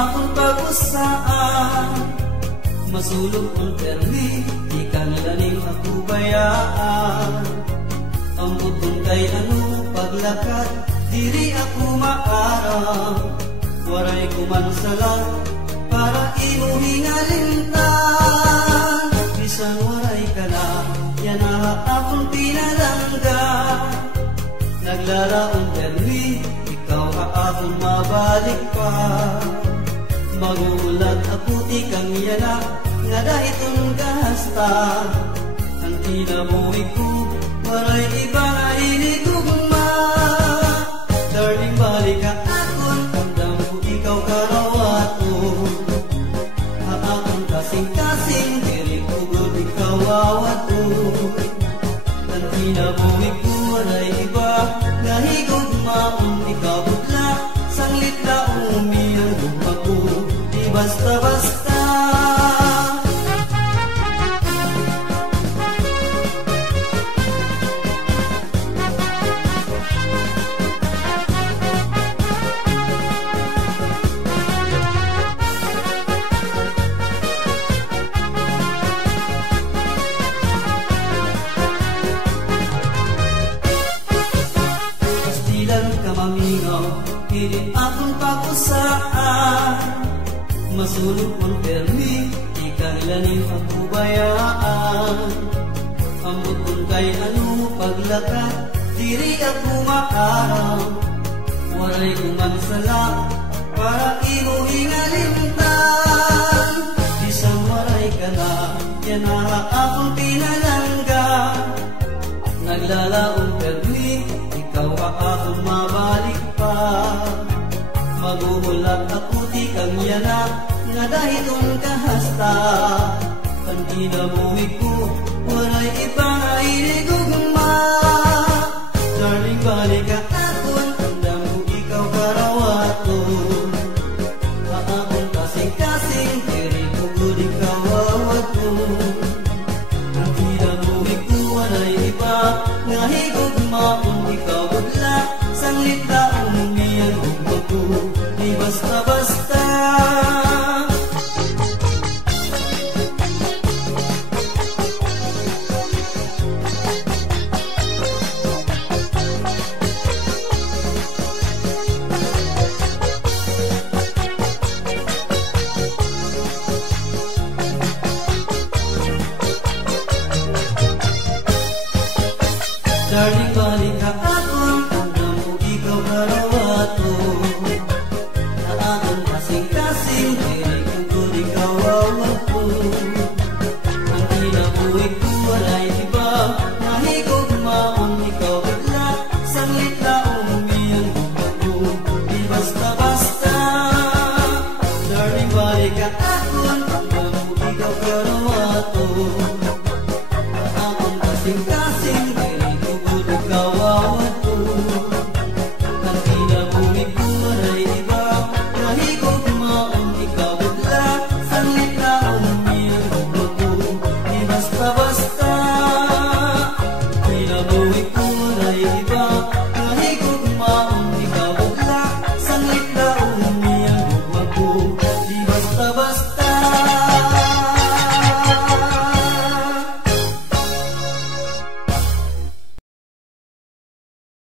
akong pag-usaan. Masulog kong termi, di ka nilaning ako bayaan. Ang butong kay ano paglakad, diri ako maarang. Waray ko man salat, para imo hingalintan. Bisan waray ka na, yan na akong pinalangga. Naglaraong termi, ikaw akong mabalik pa. Magulat ako ikang yana, nga dahitong gahasta. Ang tinabuhi ko, waray iba nga inigugma. Darling, balik ka akon, kamdam ko ikaw karawato. Haakong kasing-kasing, diri ko gud ikaw awato. Ang tinabuhi ko, waray iba nga higugmaon. Ikaw butla, sanglit na umiyang ako, di basta-basta. Pastilan ka mamingaw, pilit akong pag-usaan. Masulog kong termi, di ka nilaning ako bayaan. Ang butong kay ano paglakad, diri ako maarang. Waray ko man sala, para imo hingalintan. Isang waray ka na, yan na akong pinalangga. Naglalaong termi, ikaw akong mabalik pa. Maguhulat ako di kang yana, nga dahitong kahasta. Ang tinabuhi ko, waray iba nga inigugma. Darling, balik ka akon, tandang ko ikaw karawato. Haakong kasing-kasing, diri ko gud ikaw awato. Ang tinabuhi ko, waray iba nga higugmaon. Ikaw butla, sanglit na umiyang ko, di basta-basta. Darling, balik ka akon, tandang ko ikaw karawato. Na akong kasing-kasing, diri